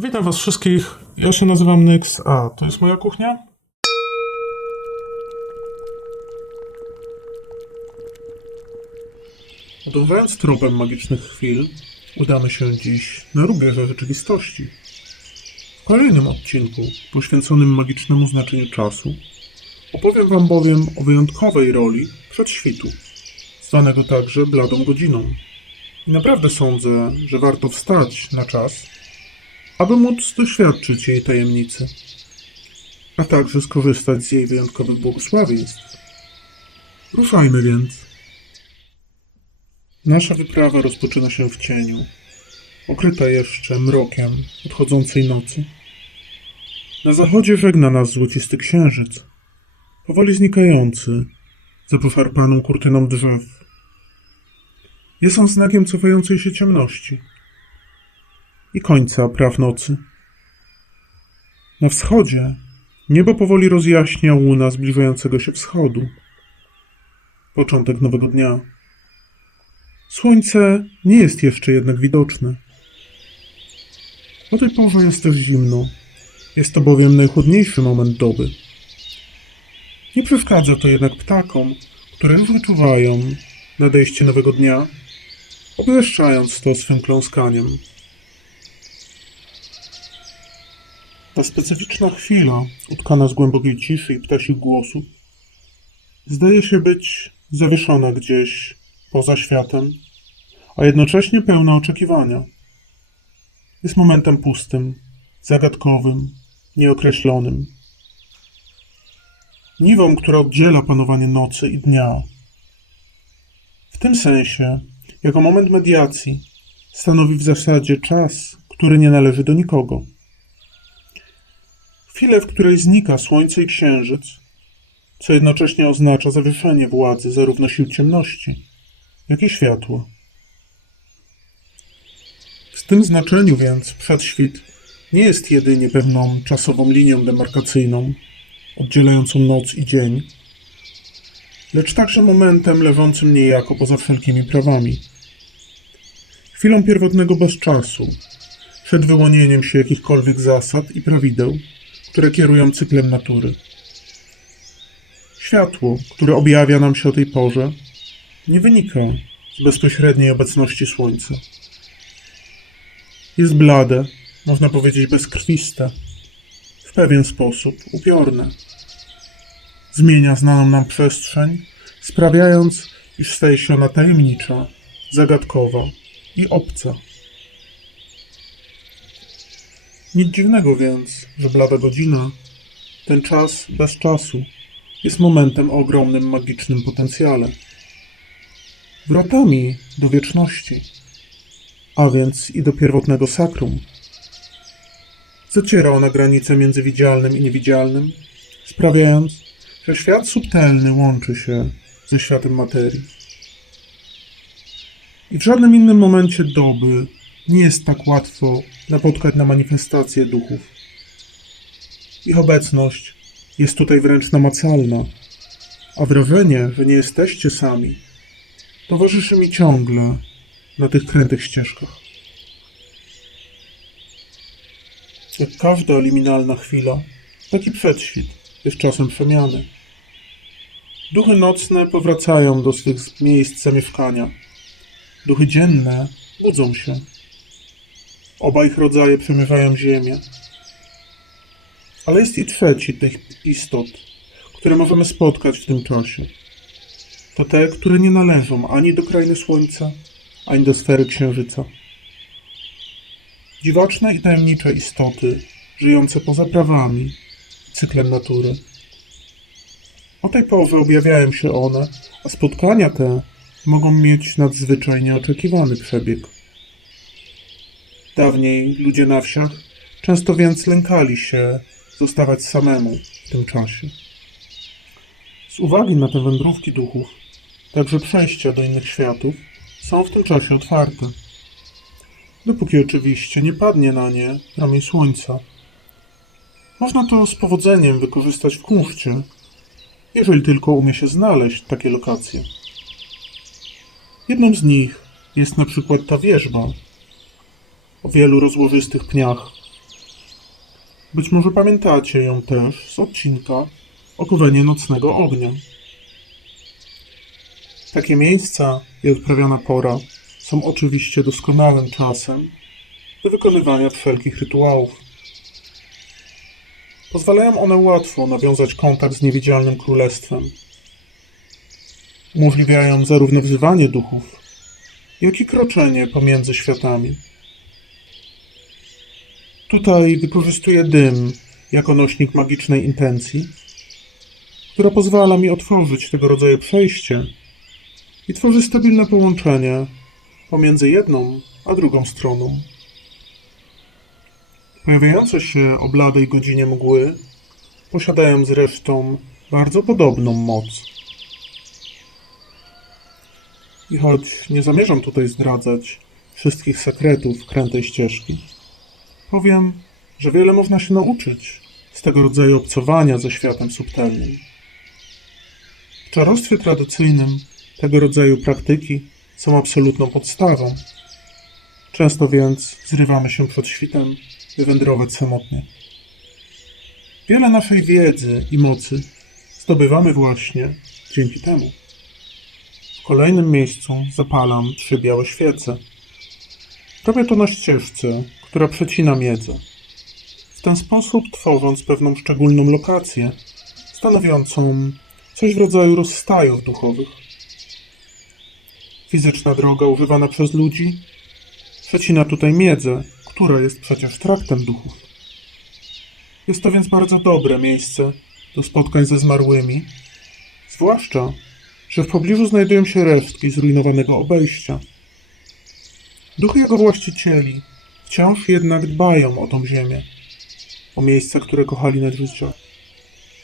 Witam Was wszystkich. Ja się nazywam Nyx, a to jest moja kuchnia. Podążając tropem magicznych chwil, udamy się dziś na rubieże rzeczywistości. W kolejnym odcinku, poświęconym magicznemu znaczeniu czasu, opowiem Wam bowiem o wyjątkowej roli przedświtu, zwanego także bladą godziną. I naprawdę sądzę, że warto wstać na czas, aby móc doświadczyć jej tajemnicy, a także skorzystać z jej wyjątkowych błogosławieństw. Ruszajmy więc. Nasza wyprawa rozpoczyna się w cieniu, okryta jeszcze mrokiem odchodzącej nocy. Na zachodzie żegna nas złocisty księżyc, powoli znikający za poszarpaną kurtyną drzew. Jest on znakiem cofającej się ciemności i końca praw nocy. Na wschodzie niebo powoli rozjaśnia łuna zbliżającego się wschodu. Początek nowego dnia. Słońce nie jest jeszcze jednak widoczne. O tej porze jest też zimno. Jest to bowiem najchłodniejszy moment doby. Nie przeszkadza to jednak ptakom, które już wyczuwają nadejście nowego dnia, obwieszczając to swym kląskaniem. Ta specyficzna chwila, utkana z głębokiej ciszy i ptasich głosów, zdaje się być zawieszona gdzieś poza światem, a jednocześnie pełna oczekiwania. Jest momentem pustym, zagadkowym, nieokreślonym. Niwą, która oddziela panowanie nocy i dnia. W tym sensie, jako moment mediacji, stanowi w zasadzie czas, który nie należy do nikogo. Chwilę, w której znika słońce i księżyc, co jednocześnie oznacza zawieszenie władzy zarówno sił ciemności, jak i światła. W tym znaczeniu więc przedświt nie jest jedynie pewną czasową linią demarkacyjną, oddzielającą noc i dzień, lecz także momentem leżącym niejako poza wszelkimi prawami. Chwilą pierwotnego bezczasu, przed wyłonieniem się jakichkolwiek zasad i prawideł, które kierują cyklem natury. Światło, które objawia nam się o tej porze, nie wynika z bezpośredniej obecności słońca. Jest blade, można powiedzieć bezkrwiste, w pewien sposób upiorne. Zmienia znaną nam przestrzeń, sprawiając, iż staje się ona tajemnicza, zagadkowa i obca. Nic dziwnego więc, że blada godzina, ten czas bez czasu, jest momentem o ogromnym magicznym potencjale. Wrotami do wieczności, a więc i do pierwotnego sakrum. Zaciera ona granicę między widzialnym i niewidzialnym, sprawiając, że świat subtelny łączy się ze światem materii. I w żadnym innym momencie doby nie jest tak łatwo napotkać na manifestacje duchów. Ich obecność jest tutaj wręcz namacalna, a wrażenie, że nie jesteście sami, towarzyszy mi ciągle na tych krętych ścieżkach. Jak każda liminalna chwila, taki przedświt jest czasem przemiany. Duchy nocne powracają do swych miejsc zamieszkania. Duchy dzienne budzą się. Oba ich rodzaje przemierzają ziemię. Ale jest i trzeci tych istot, które możemy spotkać w tym czasie. To te, które nie należą ani do krainy Słońca, ani do sfery Księżyca. Dziwaczne i tajemnicze istoty, żyjące poza prawami, cyklem natury. O tej porze objawiają się one, a spotkania te mogą mieć nadzwyczaj nieoczekiwany przebieg. Dawniej ludzie na wsiach często więc lękali się zostawać samemu w tym czasie. Z uwagi na te wędrówki duchów, także przejścia do innych światów są w tym czasie otwarte. Dopóki oczywiście nie padnie na nie promień słońca. Można to z powodzeniem wykorzystać w kunszcie, jeżeli tylko umie się znaleźć takie lokacje. Jedną z nich jest na przykład ta wieżba o wielu rozłożystych pniach, Być może pamiętacie ją też z odcinka o Kowenie Nocnego Ognia. Takie miejsca i odprawiana pora są oczywiście doskonałym czasem do wykonywania wszelkich rytuałów. Pozwalają one łatwo nawiązać kontakt z niewidzialnym królestwem. Umożliwiają zarówno wzywanie duchów, jak i kroczenie pomiędzy światami. Tutaj wykorzystuję dym jako nośnik magicznej intencji, która pozwala mi otworzyć tego rodzaju przejście i tworzy stabilne połączenie pomiędzy jedną a drugą stroną. Pojawiające się o bladej godzinie mgły posiadają zresztą bardzo podobną moc. I choć nie zamierzam tutaj zdradzać wszystkich sekretów krętej ścieżki, powiem, że wiele można się nauczyć z tego rodzaju obcowania ze światem subtelnym. W czarostwie tradycyjnym tego rodzaju praktyki są absolutną podstawą. Często więc zrywamy się przed świtem, by wędrować samotnie. Wiele naszej wiedzy i mocy zdobywamy właśnie dzięki temu. W kolejnym miejscu zapalam trzy białe świece. Robię to na ścieżce, która przecina miedzę. W ten sposób tworząc pewną szczególną lokację, stanowiącą coś w rodzaju rozstajów duchowych. Fizyczna droga używana przez ludzi przecina tutaj miedzę, która jest przecież traktem duchów. Jest to więc bardzo dobre miejsce do spotkań ze zmarłymi, zwłaszcza, że w pobliżu znajdują się resztki zrujnowanego obejścia. Duchy jego właścicieli wciąż jednak dbają o tą ziemię, o miejsce, które kochali nad życia.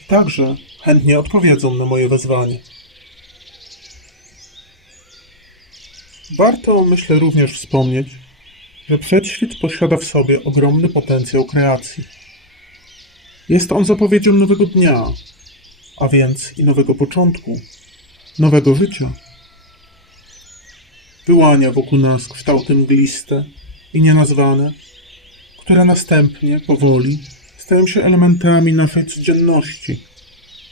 I także chętnie odpowiedzą na moje wezwanie. Warto, myślę, również wspomnieć, że Przedświt posiada w sobie ogromny potencjał kreacji. Jest on zapowiedzią nowego dnia, a więc i nowego początku, nowego życia. Wyłania wokół nas kształty mgliste i nienazwane, które następnie, powoli, stają się elementami naszej codzienności,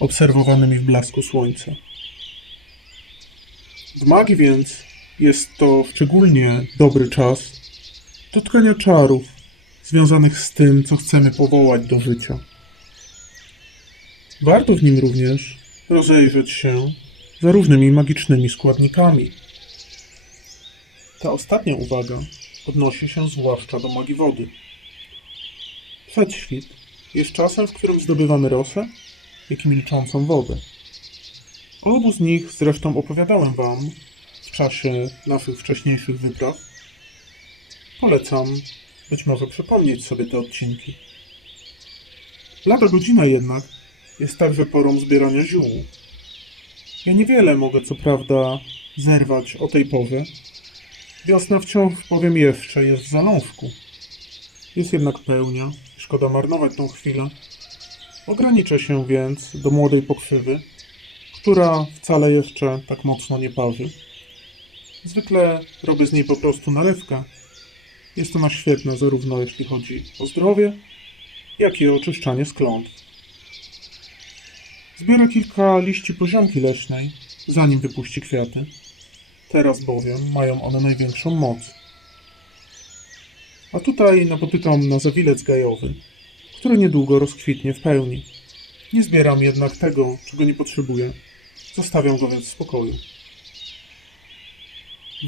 obserwowanymi w blasku słońca. W magii więc jest to szczególnie dobry czas do tkania czarów związanych z tym, co chcemy powołać do życia. Warto w nim również rozejrzeć się za różnymi magicznymi składnikami. Ta ostatnia uwaga odnosi się zwłaszcza do magii wody. Przedświt jest czasem, w którym zdobywamy rosę, jak i milczącą wodę. O obu z nich zresztą opowiadałem Wam w czasie naszych wcześniejszych wypraw. Polecam być może przypomnieć sobie te odcinki. Lada godzina jednak jest także porą zbierania ziół. Ja niewiele mogę co prawda zerwać o tej porze. Wiosna wciąż, powiem jeszcze, jest w zalążku. Jest jednak pełnia, szkoda marnować tą chwilę. Ograniczę się więc do młodej pokrzywy, która wcale jeszcze tak mocno nie parzy. Zwykle robię z niej po prostu nalewkę. Jest ona świetna zarówno jeśli chodzi o zdrowie, jak i o oczyszczanie sklątw. Zbiorę kilka liści poziomki leśnej, zanim wypuści kwiaty. Teraz bowiem mają one największą moc. A tutaj napotykam na zawilec gajowy, który niedługo rozkwitnie w pełni. Nie zbieram jednak tego, czego nie potrzebuję. Zostawiam go więc w spokoju.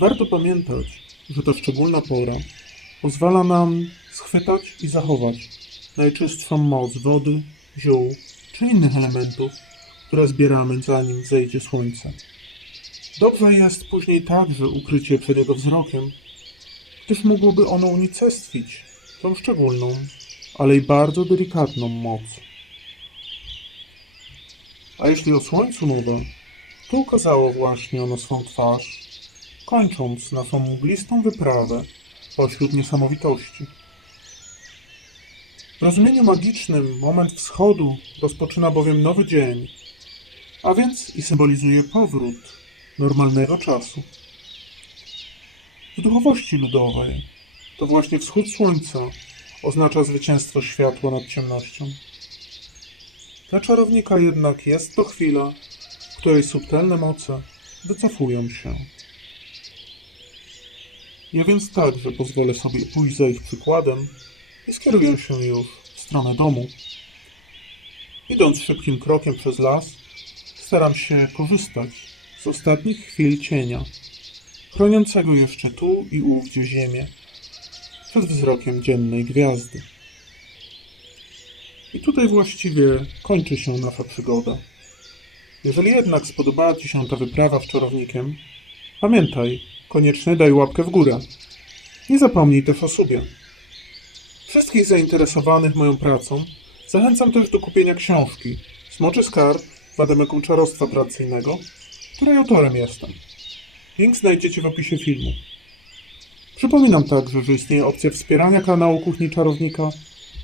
Warto pamiętać, że ta szczególna pora pozwala nam schwytać i zachować najczystszą moc wody, ziół czy innych elementów, które zbieramy zanim zejdzie słońce. Dobrze jest później także ukrycie przed jego wzrokiem, gdyż mogłoby ono unicestwić tą szczególną, ale i bardzo delikatną moc. A jeśli o słońcu mowa, to ukazało właśnie ono swą twarz, kończąc naszą mglistą wyprawę pośród niesamowitości. W rozumieniu magicznym moment wschodu rozpoczyna bowiem nowy dzień, a więc i symbolizuje powrót normalnego czasu. W duchowości ludowej to właśnie wschód słońca oznacza zwycięstwo światła nad ciemnością. Dla czarownika jednak jest to chwila, w której subtelne moce wycofują się. Ja więc także pozwolę sobie pójść za ich przykładem i skieruję się już w stronę domu. Idąc szybkim krokiem przez las, staram się korzystać z ostatnich chwil cienia, chroniącego jeszcze tu i ówdzie ziemię przed wzrokiem dziennej gwiazdy. I tutaj właściwie kończy się nasza przygoda. Jeżeli jednak spodobała Ci się ta wyprawa z czarownikiem, pamiętaj, koniecznie daj łapkę w górę. Nie zapomnij też o sobie. Wszystkich zainteresowanych moją pracą zachęcam też do kupienia książki Smoczy Skarb Wademeku Czarostwa Tradycyjnego, której autorem jestem. Link znajdziecie w opisie filmu. Przypominam także, że istnieje opcja wspierania kanału Kuchni Czarownika,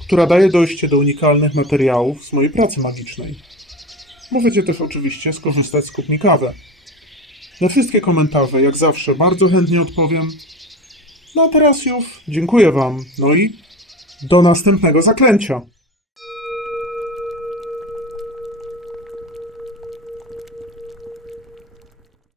która daje dojście do unikalnych materiałów z mojej pracy magicznej. Możecie też oczywiście skorzystać z kupni kawę. Na wszystkie komentarze, jak zawsze, bardzo chętnie odpowiem. No a teraz już dziękuję Wam, no i do następnego zaklęcia.